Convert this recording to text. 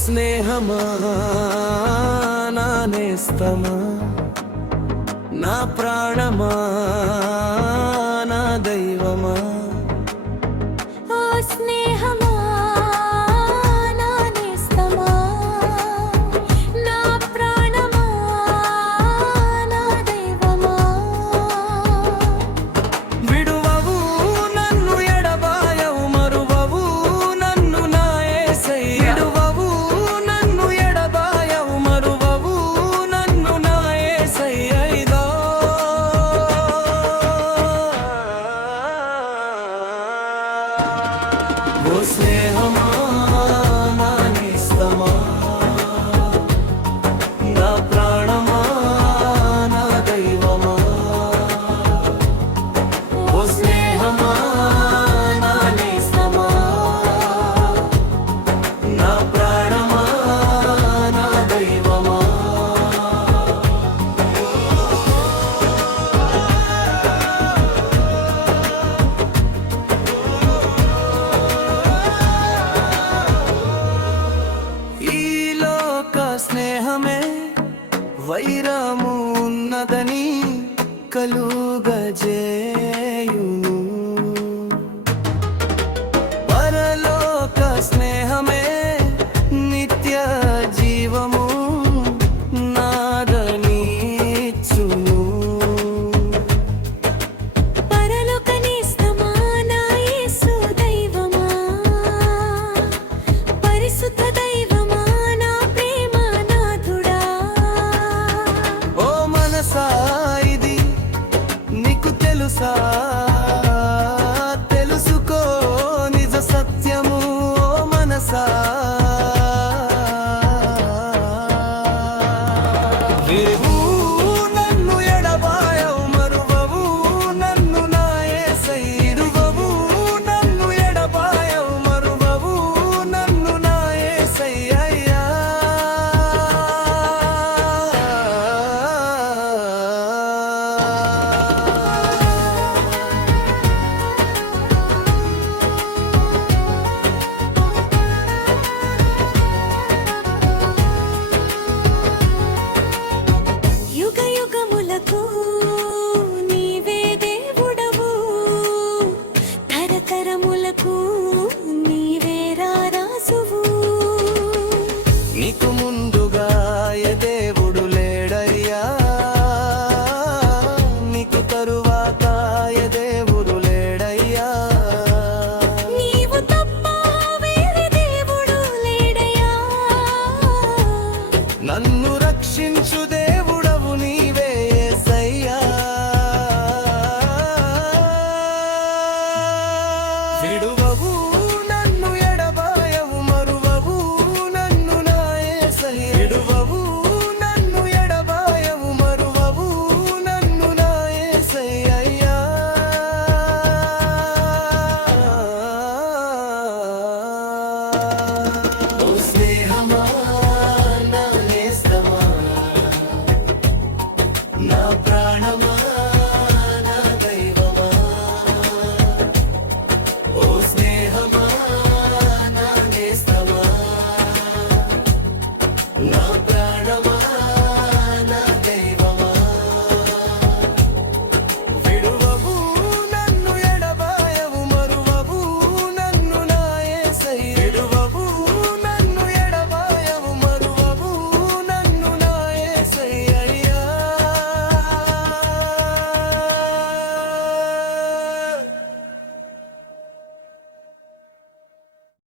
స్నేహమా నా నేస్తమా నా ప్రాణమా నా దైవమా ఓ స్నేహమా నా నేస్తమా నా ప్రాణమా నా దైవమా విడువవు నన్ను ఎడబాయవు మరువవు నన్ను నా యేసయ్య విడువవు నన్ను ఎడబాయవు మరువవు నన్ను నా యేసయ్య ఇదో ఓ స్నేహమా నా నేస్తమా నా ప్రాణమా నా దైవమా ఓ స్నేహమా నా నేస్తమా నా ప్రాణమా నా దైవమా ఈ లోక స్నేహమే వైరము ఉన్నదని కలుగజేయును పరలోక స్నేహమే నిత్య జీవము నాదనిచ్చును పరలోక నేస్తమా నా యేసు దైవమా పరిశుద్ధ దైవమా నా ప్రేమ నాథుడా ఓ మనసా ఇది నీకు తెలుసా తెలుసుకో నిజ సత్యము ఓ మనసా విడువు నన్ను ఎడబాయవు మరువవు నన్ను నా యేసయ్య విడువవు నన్ను ఎడబాయవు మరువవు నన్ను నా యేసయ్యయ్యా యుగ యుగములకు నీవే దేవుడవు తరతరములకు నీవే రారాజువు నీకు ముందుగా ఏ దేవుడు లేడయ్యా నీకు తరువాత ఏ దేవుడు లేడయ్యా నీవు తప్ప వేరే దేవుడు లేడయ్యా నన్ను రక్షించు దేవుడవు నీవే యేసయ్యా విడువవు నన్ను ఎడబాయవు మరువవు నన్ను నా యేసయ్య విడువవు నన్ను ఎడబాయవు మరువవు నన్ను నా యేసయ్యయ్యా ఓ స్నేహమా నా నేస్తమా నా ప్రాణమా నా దైవమా ఓ స్నేహమా నా నేస్తమా నా